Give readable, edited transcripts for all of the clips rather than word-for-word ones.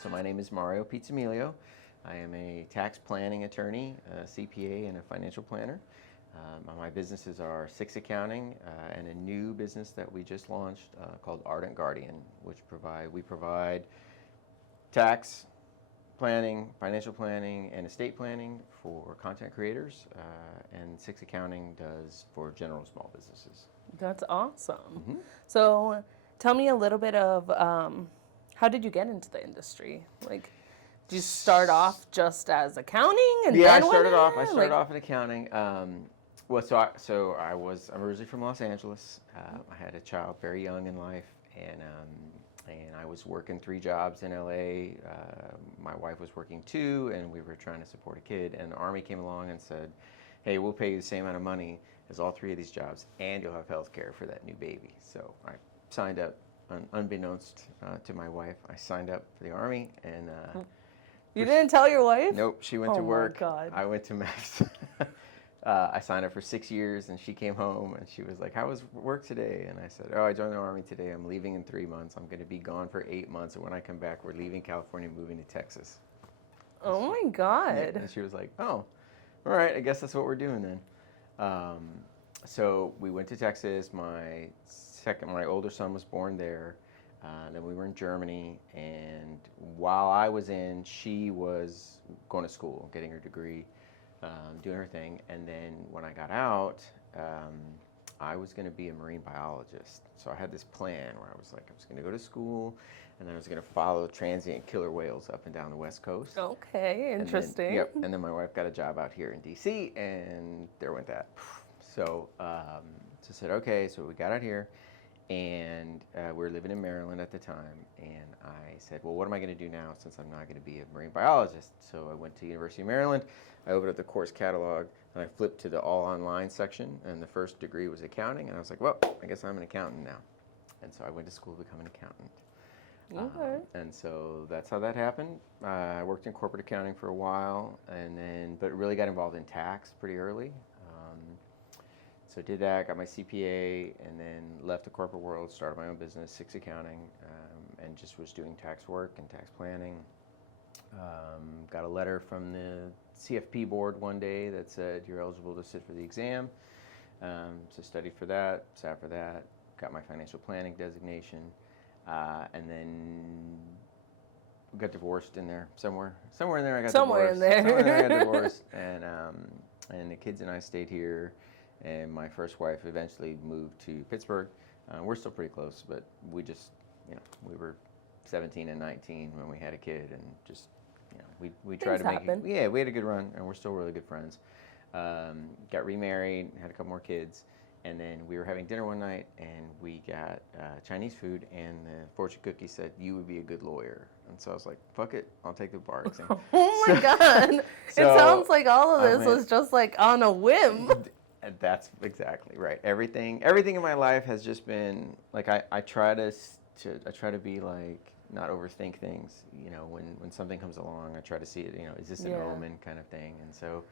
So my name is Mario Pizzamiglio. I am a tax planning attorney, a CPA, and a financial planner. My businesses are Six Accounting and a new business that we just launched called Ardent Guardian, which we provide tax planning, financial planning, and estate planning for content creators, and Six Accounting does for general small businesses. That's awesome. Mm-hmm. So tell me a little bit of how did you get into the industry? Like, did you start off just as accounting and Yeah, then I started went off. I in? started off in accounting. I'm originally from Los Angeles. I had a child very young in life, and I was working 3 jobs in LA. My wife was working 2, and we were trying to support a kid. And the Army came along and said, "Hey, we'll pay you the same amount of money as all 3 of these jobs, and you'll have health care for that new baby." So I signed up, unbeknownst to my wife. I signed up for the Army, and You didn't tell your wife? nope, she went to Oh my work. God. I went to Mass. I signed up for 6 years, and she came home, and she was like, "How was work today?" And I said, "Oh, I joined the Army today. I'm leaving in 3 months. I'm going to be gone for 8 months, and when I come back, we're leaving California, moving to Texas." Oh my God. Yeah, and she was like, "Oh, all right. I guess that's what we're doing then." So we went to Texas. My older son was born there. Then we were in Germany, and while I was in, she was going to school, getting her degree, doing her thing. And then when I got out, I was going to be a marine biologist. So I had this plan where I was going to go to school, and then I was going to follow transient killer whales up and down the West Coast. Okay, interesting. Yep. And then my wife got a job out here in DC, and there went that. So, I said, okay. So we got out here, and we were living in Maryland at the time. And I said, well, what am I going to do now since I'm not going to be a marine biologist? So I went to University of Maryland. I opened up the course catalog, and I flipped to the all online section. And the first degree was accounting. And I was like, well, I guess I'm an accountant now. And so I went to school to become an accountant. Okay. And so that's how that happened. I worked in corporate accounting for a while, but really got involved in tax pretty early. So did that, got my CPA, and then left the corporate world, started my own business, Six Accounting, and just was doing tax work and tax planning. Got a letter from the CFP board one day that said you're eligible to sit for the exam. So studied for that, sat for that, got my financial planning designation. And then got divorced in there somewhere in there. I got Somewhere divorced. in there. Somewhere in there I got divorced, and the kids and I stayed here. And my first wife eventually moved to Pittsburgh. We're still pretty close, but we just, we were 17 and 19 when we had a kid, and just, we tried to make it. Yeah, we had a good run, and we're still really good friends. Got remarried, had a couple more kids. And then we were having dinner one night, and we got Chinese food, and the fortune cookie said, you would be a good lawyer. And so I was like, fuck it, I'll take the bar exam. Oh my God. It sounds like all of this was just like on a whim. That's exactly right. Everything in my life has just been, like, I try to be like, not overthink things. When something comes along, I try to see it, is this an omen kind of thing? And so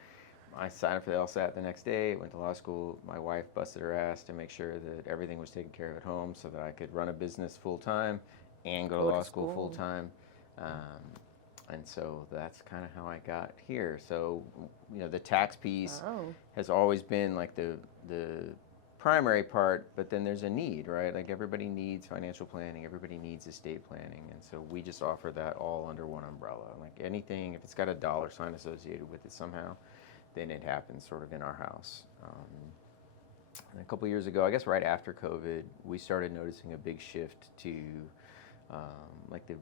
I signed up for the LSAT the next day, went to law school. My wife busted her ass to make sure that everything was taken care of at home so that I could run a business full time and go to law school full time. And so that's kind of how I got here. So, the tax piece has always been like the primary part, but then there's a need, right? Like everybody needs financial planning, everybody needs estate planning. And so we just offer that all under one umbrella. Like anything, if it's got a dollar sign associated with it somehow, then it happens sort of in our house. And a couple of years ago, I guess right after COVID, we started noticing a big shift to like the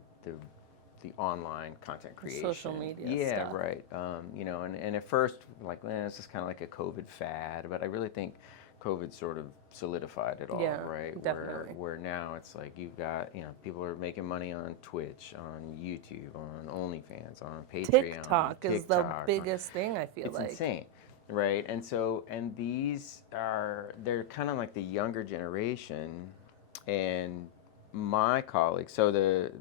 online content creation. Social media yeah, stuff. right. And at first, like, it's just kind of like a COVID fad, but I really think COVID sort of solidified it all, right? Definitely. Where now it's like you've got, people are making money on Twitch, on YouTube, on OnlyFans, on Patreon. TikTok is the biggest thing, I feel like. It's insane, right? And they're kind of like the younger generation, and my colleagues, so the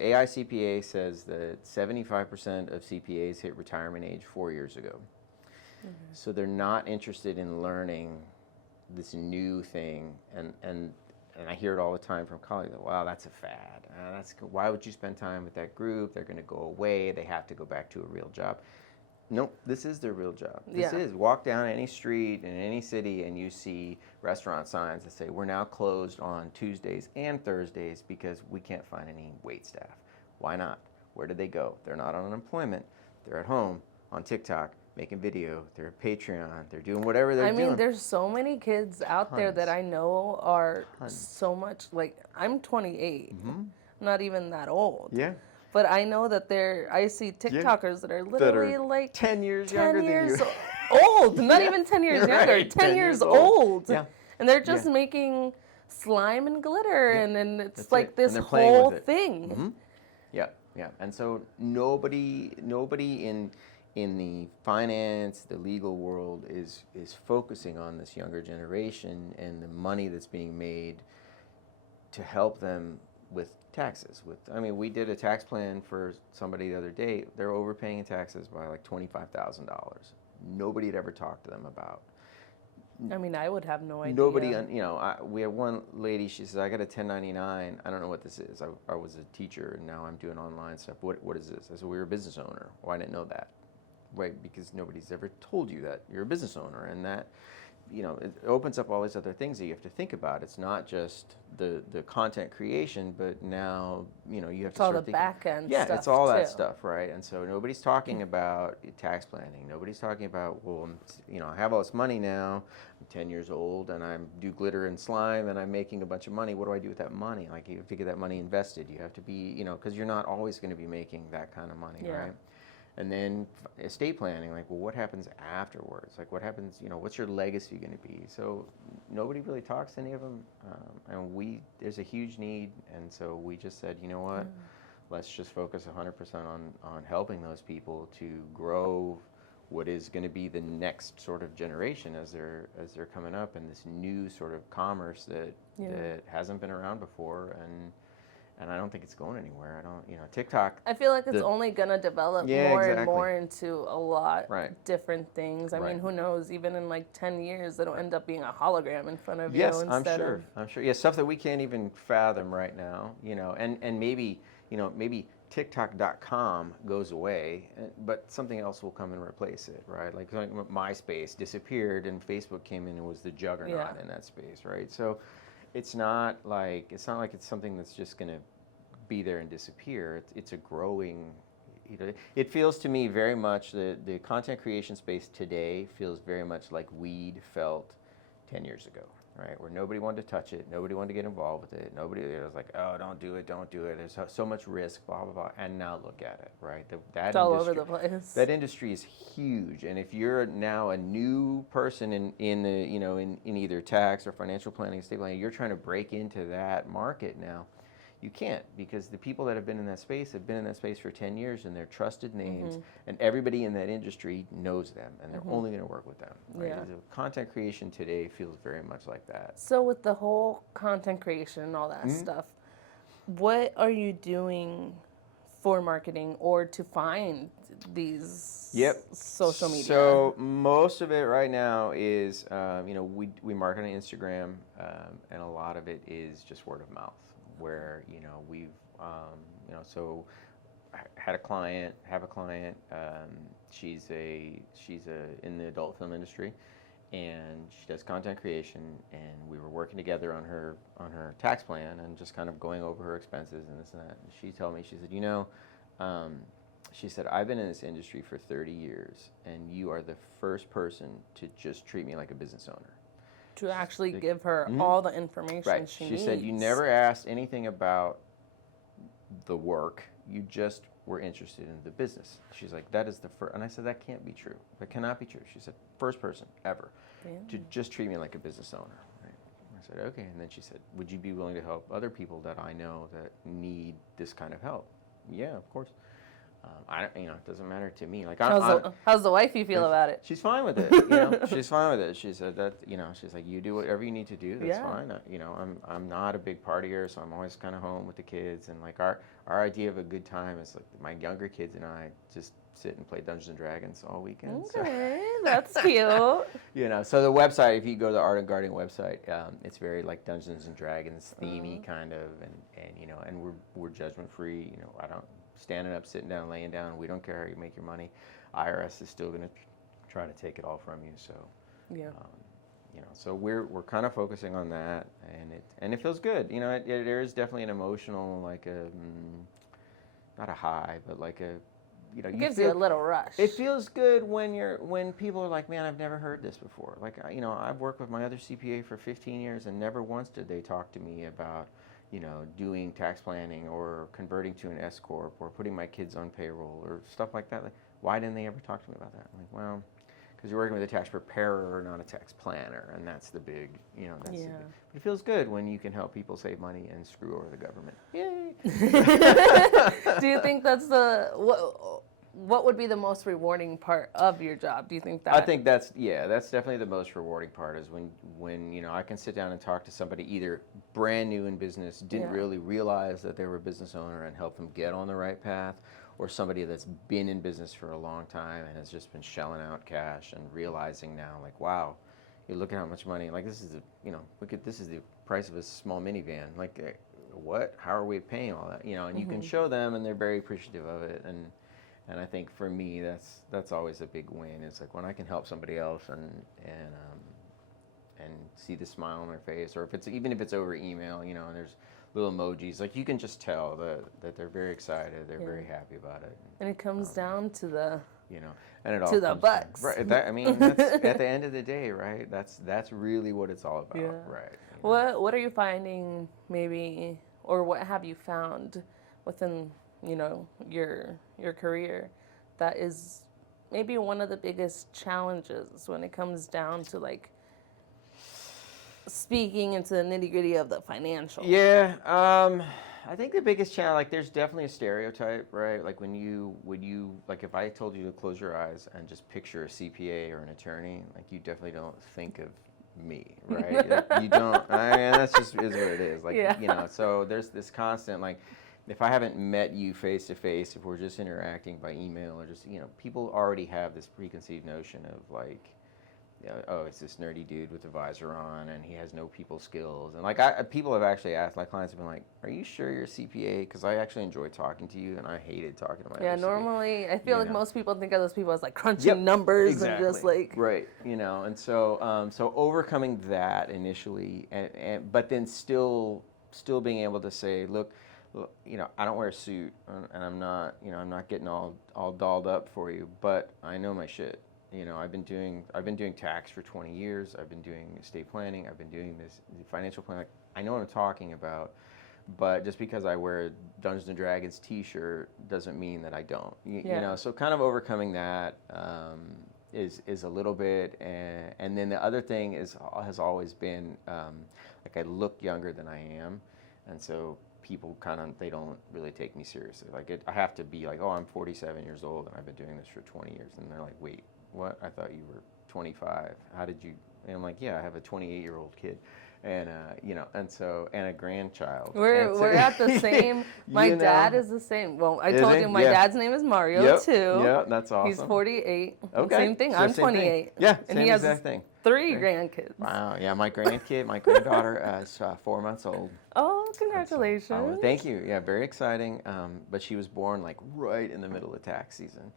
AICPA says that 75% of CPAs hit retirement age 4 years ago. Mm-hmm. So they're not interested in learning this new thing, and and I hear it all the time from colleagues. Wow, that's a fad. Why would you spend time with that group? They're going to go away. They have to go back to a real job. Nope, this is their real job. This is walk down any street in any city and you see restaurant signs that say we're now closed on Tuesdays and Thursdays because we can't find any wait staff. Why not? Where did they go? They're not on unemployment. They're at home on TikTok making video. They're at Patreon. They're doing whatever they're doing. I mean, there's so many kids out there that I know are so much like, I'm 28. I'm not even that old. Yeah. But I know that I see TikTokers that are literally like 10 years younger than you. Old, not even 10 years younger, 10 years old. Yeah. And they're just making slime and glitter, and it's That's like it. this And they're playing whole with it. thing. Yeah, yeah. And so nobody in the finance, the legal world is focusing on this younger generation and the money that's being made to help them with taxes. We did a tax plan for somebody the other day. They're overpaying in taxes by like $25,000. Nobody had ever talked to them about. I mean, I would have no idea. Nobody, we have one lady, she says, I got a 1099. I don't know what this is. I was a teacher and now I'm doing online stuff. What is this? I said, well, you're a business owner. Well, I didn't know that. Right, because nobody's ever told you that you're a business owner, and that, it opens up all these other things that you have to think about. It's not just the content creation, but now, you have to it's all start the thinking, back end yeah, stuff it's all that too. stuff, right? And so nobody's talking about tax planning. Nobody's talking about, well, I have all this money now. I'm 10 years old, and I do glitter and slime, and I'm making a bunch of money. What do I do with that money? Like, you have to get that money invested. You have to be, because you're not always going to be making that kind of money, right? And then estate planning, like, well, what happens afterwards? Like, what happens, what's your legacy going to be? So nobody really talks to any of them. And there's a huge need. And so we just said, you know what, let's just focus 100% on helping those people to grow what is going to be the next sort of generation as they're coming up, and this new sort of commerce that hasn't been around before. And I don't think it's going anywhere. TikTok. I feel like it's only going to develop more and more into a lot different things. I mean, who knows? Even in like 10 years, it'll end up being a hologram in front of you. Yes, I'm sure. Yeah, stuff that we can't even fathom right now. And maybe TikTok.com goes away, but something else will come and replace it, right? Like MySpace disappeared, and Facebook came in and was the juggernaut in that space, right? So. It's not like it's something that's just going to be there and disappear. It's a growing. It feels to me very much the content creation space today feels very much like weed felt 10 years ago, right? Where nobody wanted to touch it, nobody wanted to get involved with it, nobody was like, oh, don't do it. There's so much risk, blah blah blah. And now look at it, right? It's all over the place. That industry is huge, and if you're now a new person in either tax or financial planning, estate planning, you're trying to break into that market now. You can't, because the people that have been in that space have been in that space for 10 years, and they're trusted names, and everybody in that industry knows them, and they're only going to work with them. Right? Yeah. The content creation today feels very much like that. So with the whole content creation and all that stuff, what are you doing for marketing or to find these social media? So most of it right now is, we market on Instagram, and a lot of it is just word of mouth. Where we've so I have a client. She's in the adult film industry, and she does content creation. And we were working together on her tax plan and just kind of going over her expenses and this and that. And she told me, she said, she said, I've been in this industry for 30 years, and you are the first person to just treat me like a business owner. To actually give her all the information she needs. She said, you never asked anything about the work. You just were interested in the business. She's like, that is the first. And I said, that can't be true. That cannot be true. She said, first person ever to just treat me like a business owner. Right? I said, okay. And then she said, would you be willing to help other people that I know that need this kind of help? Yeah, of course. I don't, it doesn't matter to me. Like, how's the wifey feel about it? She's fine with it. She's fine with it. She said that, she's like, you do whatever you need to do. That's fine. I'm not a big partier, so I'm always kind of home with the kids. And like our idea of a good time is like my younger kids and I just sit and play Dungeons and Dragons all weekend. Okay, that's cute. So the website, if you go to the Ardent Guardian website, it's very like Dungeons and Dragons themey kind of, and we're judgment free. I don't standing up, sitting down, laying down. We don't care how you make your money. IRS is still going to try to take it all from you. So so we're kind of focusing on that, and it feels good. There is definitely an emotional, like not a high, but like a. It gives you a little rush. It feels good when people are like, man, I've never heard this before. Like, I've worked with my other CPA for 15 years, and never once did they talk to me about, doing tax planning or converting to an S corp or putting my kids on payroll or stuff like that. Like, why didn't they ever talk to me about that? I'm like, well, because you're working with a tax preparer, not a tax planner, and that's the big, But it feels good when you can help people save money and screw over the government. Yay! Do you think that's what would be the most rewarding part of your job? Do you think that? I think that's definitely the most rewarding part is when I can sit down and talk to somebody either brand new in business, didn't really realize that they were a business owner and help them get on the right path, or somebody that's been in business for a long time and has just been shelling out cash and realizing now, like, wow, you look at how much money, like this is this is the price of a small minivan. Like, what? How are we paying all that? And you can show them, and they're very appreciative of it. And I think for me, that's always a big win. It's like when I can help somebody else and see the smile on their face, or even if it's over email, and there's little emojis, like you can just tell that they're very excited, they're very happy about it. And it comes down to the and it all to the bucks. Right. That's at the end of the day, right? That's really what it's all about, right? What are you finding, maybe, or what have you found within your career that is maybe one of the biggest challenges when it comes down to like speaking into the nitty-gritty of the financial? I think the biggest challenge, like, there's definitely a stereotype, right? Like when you like, if I told you to close your eyes and just picture a CPA or an attorney, like, you definitely don't think of me, right? You don't. That's just is what it is. Like, so there's this constant, like, if I haven't met you face to face, if we're just interacting by email or just, people already have this preconceived notion of like, oh, it's this nerdy dude with a visor on and he has no people skills. And like, people have actually asked, my clients have been like, are you sure you're a CPA? Because I actually enjoy talking to you and I hated talking to my other normally, I feel like most people think of those people as like crunching numbers and just like. Right, and so so overcoming that initially, but then still being able to say, look, I don't wear a suit and I'm not getting all dolled up for you, but I know my shit. I've been doing tax for 20 years. I've been doing estate planning. I've been doing this financial planning. Like, I know what I'm talking about, but just because I wear a Dungeons and Dragons T-shirt doesn't mean that I don't. So kind of overcoming that is a little bit, and then the other thing has always been like, I look younger than I am, and so people they don't really take me seriously. Like, I have to be like, oh, I'm 47 years old and I've been doing this for 20 years, and they're like, wait, what? I thought you were 25. How did you? And I'm like, yeah, I have a 28-year-old kid, and and a grandchild. We're at the same. My dad is the same. Well, I told you my dad's name is Mario too. Yeah, that's awesome. He's 48. Okay. Same thing. I'm 28. Yeah, and same he has exact thing. 3 grandkids. Wow. Yeah, my granddaughter is 4 months old. Oh, congratulations! Oh, thank you. Yeah, very exciting. But she was born like right in the middle of tax season.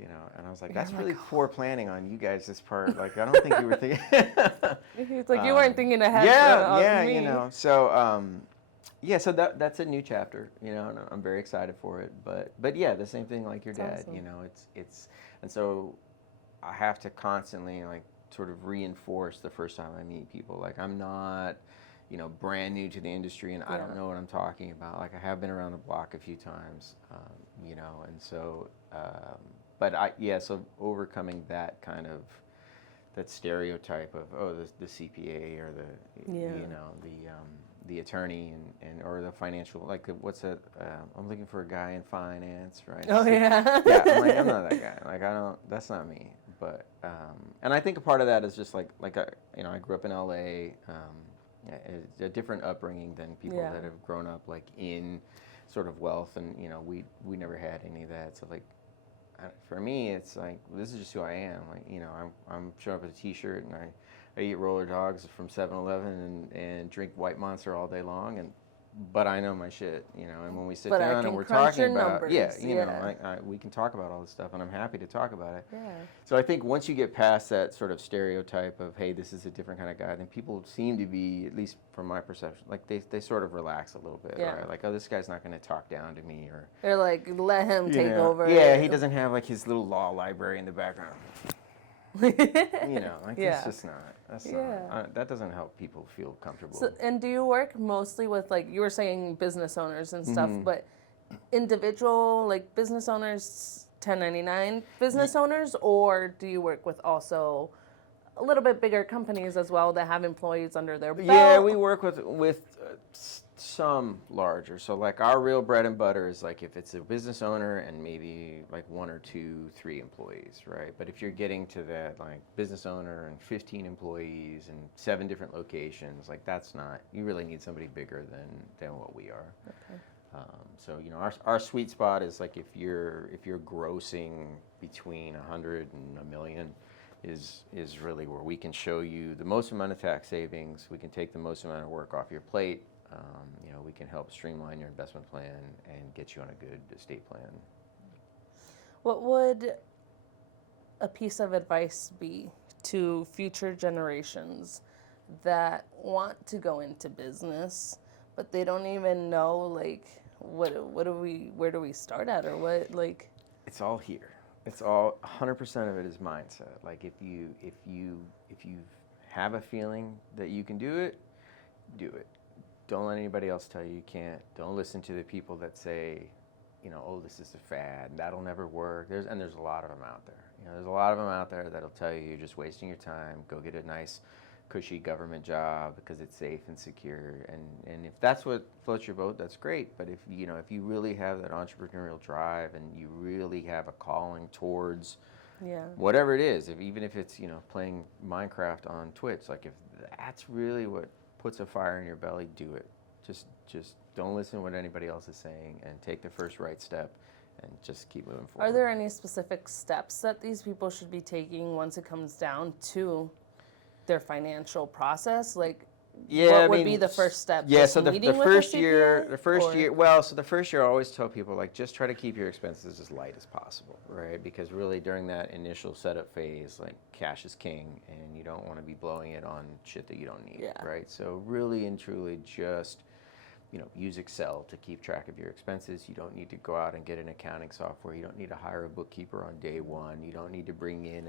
And I was like, that's really poor planning on you guys, this part. Like, I don't think you were thinking. It's like you weren't thinking ahead. Me. So, so that's a new chapter, and I'm very excited for it. But yeah, the same thing like your dad, awesome. It's, and so I have to constantly like sort of reinforce the first time I meet people. Like, I'm not, brand new to the industry and I don't know what I'm talking about. Like, I have been around the block a few times, and so, so overcoming that kind of, that stereotype of, oh, the CPA or the attorney and or the financial, like what's a I'm looking for a guy in finance, right? Oh, So, yeah. yeah, I'm like, I'm not that guy. Like, I don't. That's not me. But and I think a part of that is just like I grew up in LA. It's a different upbringing than people Yeah. that have grown up like in sort of wealth, and we never had any of that. So like for me, it's like this is just who I am. Like I'm showing up with a T-shirt and I eat roller dogs from 7-Eleven and drink White Monster all day long, but I know my shit, and when we sit But I down can and we're crunch talking your about, numbers, we can talk about all this stuff, and I'm happy to talk about it. Yeah. So I think once you get past that sort of stereotype of, hey, this is a different kind of guy, then people seem to be, at least from my perception, like they sort of relax a little bit, Yeah. right? Like, oh, this guy's not going to talk down to me, or They're like, let him take over. yeah, he doesn't have like his little law library in the background. It's just not. That's not. That doesn't help people feel comfortable. So, and do you work mostly with, like you were saying, business owners and stuff, but individual, like business owners, 1099 business owners, or do you work with also a little bit bigger companies as well that have employees under their belt? Yeah, we work with some larger. So like our real bread and butter is like if it's a business owner and maybe like 1 or 2, 3 employees, right? But if you're getting to that like business owner and 15 employees and 7 different locations, like that's not. You really need somebody bigger than what we are. Okay. So our sweet spot is like if you're grossing between 100 and $1 million. Is really where we can show you the most amount of tax savings. We can take the most amount of work off your plate. We can help streamline your investment plan and get you on a good estate plan. What would a piece of advice be to future generations that want to go into business, but they don't even know like where do we start at, or what, like? It's all here. It's all 100% of it is mindset. Like if you have a feeling that you can do it, do it. Don't let anybody else tell you can't. Don't listen to the people that say, oh, this is a fad, that'll never work. There's a lot of them out there. There's a lot of them out there that'll tell you you're just wasting your time. Go get a nice, cushy government job because it's safe and secure. And if that's what floats your boat, that's great. But if you really have that entrepreneurial drive and you really have a calling towards whatever it is, even if it's playing Minecraft on Twitch, like if that's really what puts a fire in your belly, do it. Just don't listen to what anybody else is saying and take the first right step and just keep moving forward. Are there any specific steps that these people should be taking once it comes down to their financial process? Like, what would be the first step? Yeah, so the first year, so the first year I always tell people, like, just try to keep your expenses as light as possible, right? Because really during that initial setup phase, like, cash is king and you don't want to be blowing it on shit that you don't need, right? So really and truly just, use Excel to keep track of your expenses. You don't need to go out and get an accounting software. You don't need to hire a bookkeeper on day one. You don't need to bring in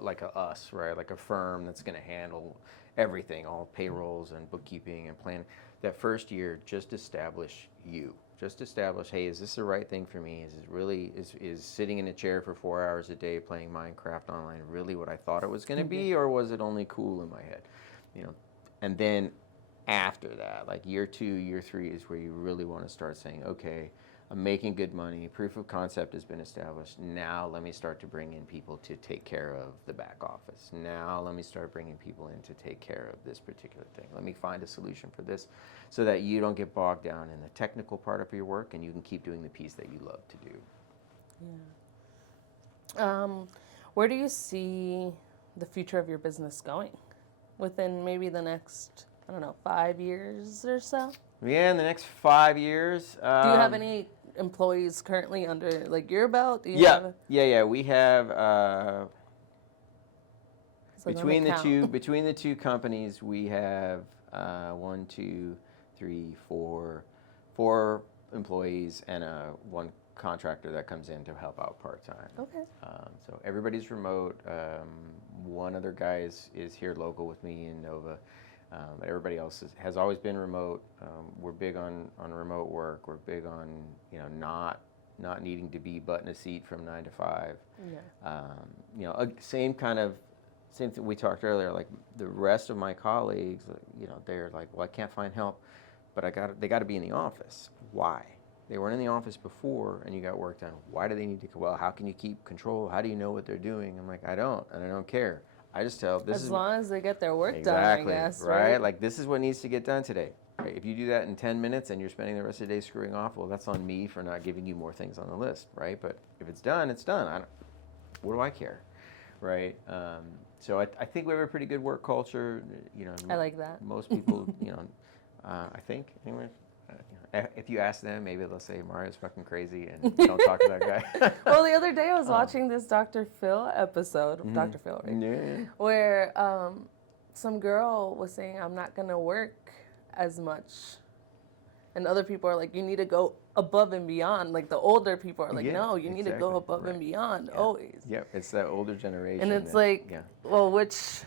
like us, right? Like a firm that's going to handle everything, all payrolls and bookkeeping and planning. That first year, just establish you. Just establish, hey, is this the right thing for me? Is it really, is sitting in a chair for 4 hours a day playing Minecraft online really what I thought it was going to be, or was it only cool in my head? And then after that, like year 2, year 3 is where you really want to start saying, okay, I'm making good money, proof of concept has been established, now let me start to bring in people to take care of the back office. Now let me start bringing people in to take care of this particular thing. Let me find a solution for this so that you don't get bogged down in the technical part of your work and you can keep doing the piece that you love to do. Yeah. Where do you see the future of your business going within maybe the next, 5 years or so? Yeah, in the next 5 years. Do you have any employees currently under like your belt? Do you Yeah. We have between the two companies, we have 1, 2, 3, 4 employees and one contractor that comes in to help out part-time. Okay. So everybody's remote. One other guy is here local with me in Nova. Everybody else has always been remote. We're big on remote work. We're big on not needing to be butt in a seat from 9 to 5. Yeah. Same kind of same thing we talked earlier, like the rest of my colleagues, they're like, well, I can't find help, but they got to be in the office. Why? They weren't in the office before, and you got work done. Why do they need to? Well, how can you keep control? How do you know what they're doing? I'm like, I don't, and I don't care. I just tell this As is long as they get their work exactly, done, I guess, right? right? Like this is what needs to get done today. Right? If you do that in 10 minutes and you're spending the rest of the day screwing off, well, that's on me for not giving you more things on the list, right? But if it's done, it's done. What do I care, right? So I think we have a pretty good work culture. I like that. Most people, I think anyway. If you ask them, maybe they'll say Mario's fucking crazy and don't talk to that guy. Well, the other day I was watching this Dr. Phil episode, Dr. Phil, right? Yeah. Where some girl was saying, I'm not going to work as much. And other people are like, you need to go above and beyond. Like the older people are like, Yeah, no, you need to go above and beyond always. Yep, it's that older generation. And it's like, well, which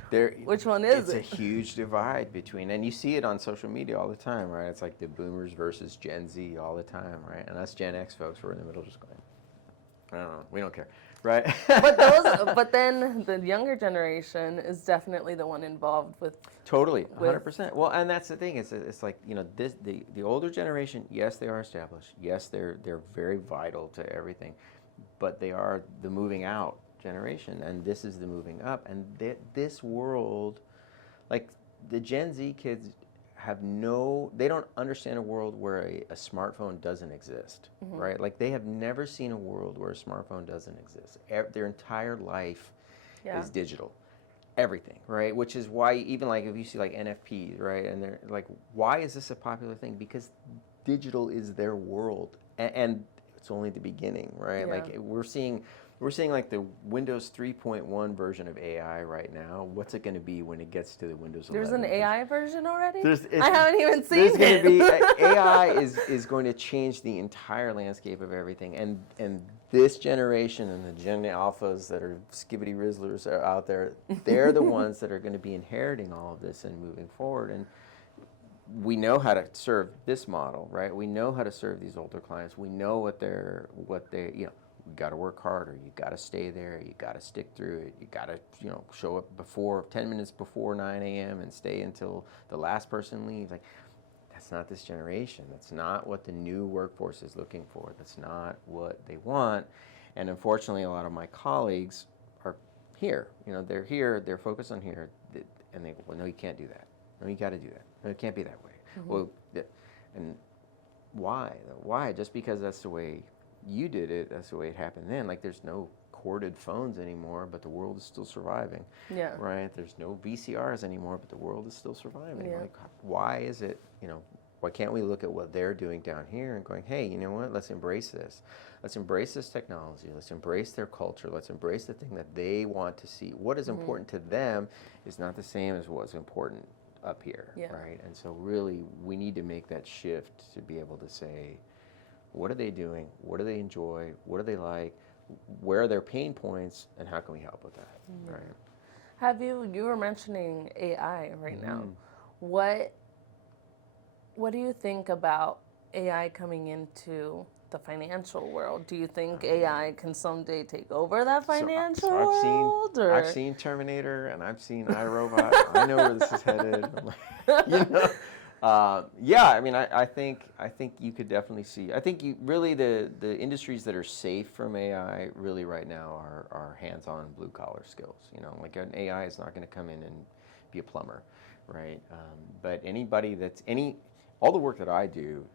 one is it? It's a huge divide between, and you see it on social media all the time, right? It's like the boomers versus Gen Z all the time, right? And us Gen X folks, we're in the middle just going, I don't know, we don't care, right? But then the younger generation is definitely the one involved with. Totally, 100%. Well, and that's the thing. It's like the older generation. Yes, they are established. Yes, they're very vital to everything, but they are the moving out generation, and this is the moving up. And this world, like the Gen Z kids, they don't understand a world where a smartphone doesn't exist, right? Like they have never seen a world where a smartphone doesn't exist. Their entire life is digital. Everything, right? Which is why even like if you see like NFPs, right? And they're like, why is this a popular thing? Because digital is their world, and it's only the beginning, right? Yeah. Like we're seeing like the Windows 3.1 version of AI right now. What's it going to be when it gets to the Windows 11? There's an AI version already? I haven't even seen it. AI is going to change the entire landscape of everything, and this generation and the Gen Alphas that are skibbity rizzlers are out there, they're the ones that are going to be inheriting all of this and moving forward. And we know how to serve this model, right? We know how to serve these older clients. We know what they you got to work harder. You got to stay there. You got to stick through it. You got to show up 10 minutes before 9 a.m. and stay until the last person leaves. Like that's not this generation. That's not what the new workforce is looking for. That's not what they want. And unfortunately, a lot of my colleagues are here. They're here. They're focused on here, and they go, well, no, you can't do that. No, you got to do that. No, it can't be that way. Well, and why? Why? Just because that's the way you did it, that's the way it happened then. Like there's no corded phones anymore, but the world is still surviving. Yeah. Right? There's no VCRs anymore, but the world is still surviving. Yeah. Like why is it, why can't we look at what they're doing down here and going, hey, you know what, let's embrace this. Let's embrace this technology. Let's embrace their culture. Let's embrace the thing that they want to see. What is important to them is not the same as what's important up here, right? And so really we need to make that shift to be able to say, what are they doing? What do they enjoy? What do they like? Where are their pain points? And how can we help with that, right? You were mentioning AI right now. What do you think about AI coming into the financial world? Do you think AI can someday take over that financial world? I've seen Terminator and I've seen iRobot. I know where this is headed. I mean, I think you could definitely see. I think the industries that are safe from AI really right now are hands-on blue-collar skills. Like an AI is not going to come in and be a plumber, right? But anybody all the work that I do,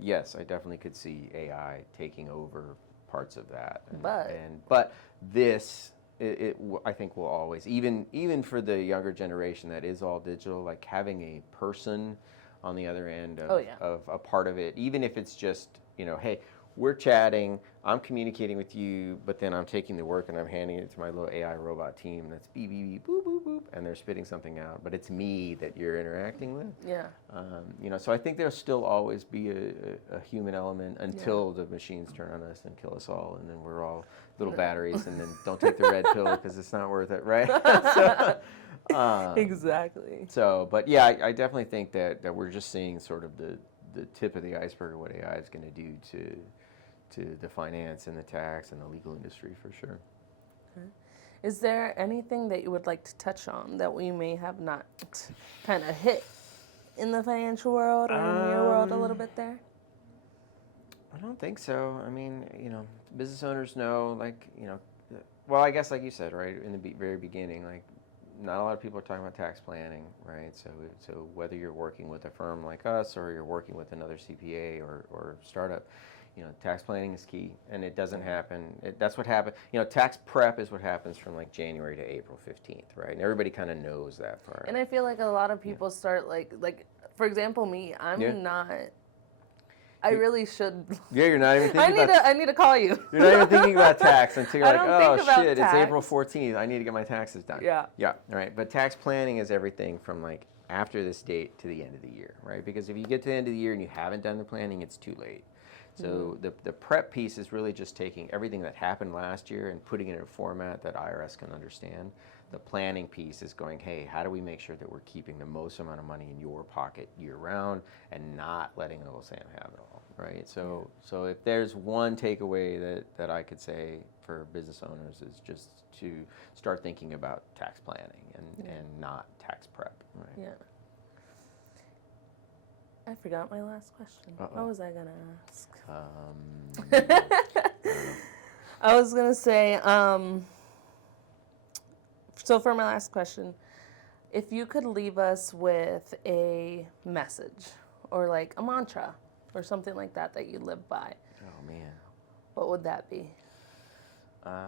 yes, I definitely could see AI taking over parts of that. But this, I think will always, even for the younger generation that is all digital, like having a person on the other end of a part of it, even if it's just, hey, we're chatting, I'm communicating with you, but then I'm taking the work and I'm handing it to my little AI robot team that's beep, beep, beep, boop, boop, boop, and they're spitting something out, but it's me that you're interacting with. Yeah. So I think there'll still always be a human element until the machines turn on us and kill us all, and then we're all little batteries, and then don't take the red pill because it's not worth it, right? Exactly. So, but yeah, I definitely think that we're just seeing sort of the tip of the iceberg of what AI is going to do to the finance and the tax and the legal industry for sure. Okay. Is there anything that you would like to touch on that we may have not kind of hit in the financial world or in your world a little bit there? I don't think so. I mean, business owners know, like, well, I guess like you said, right, in the very beginning, like, not a lot of people are talking about tax planning, right? So whether you're working with a firm like us or you're working with another CPA or startup, tax planning is key, and it doesn't happen. That's what happened. Tax prep is what happens from like January to April 15th, right? And everybody kind of knows that part. And I feel like a lot of people start like for example, me, I'm not. I really should. Yeah, you're not even thinking about. I need to call you. You're not even thinking about tax until you're I like, don't think about shit, tax. it's April 14th. I need to get my taxes done. Yeah. Yeah. All right. But tax planning is everything from like after this date to the end of the year, right? Because if you get to the end of the year and you haven't done the planning, it's too late. So the prep piece is really just taking everything that happened last year and putting it in a format that IRS can understand. The planning piece is going, hey, how do we make sure that we're keeping the most amount of money in your pocket year round and not letting Uncle Sam have it all, right? So if there's one takeaway that I could say for business owners is just to start thinking about tax planning and not tax prep, right? Yeah. I forgot my last question. What was I gonna ask? I was gonna say, so for my last question, if you could leave us with a message or like a mantra or something like that you live by. Oh man. What would that be? I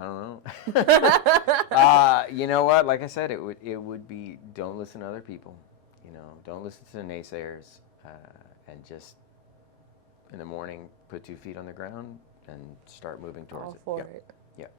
don't know. You know what? Like I said, it would be don't listen to other people. Don't listen to the naysayers, and just in the morning put 2 feet on the ground and start moving towards All it. for Yep. it.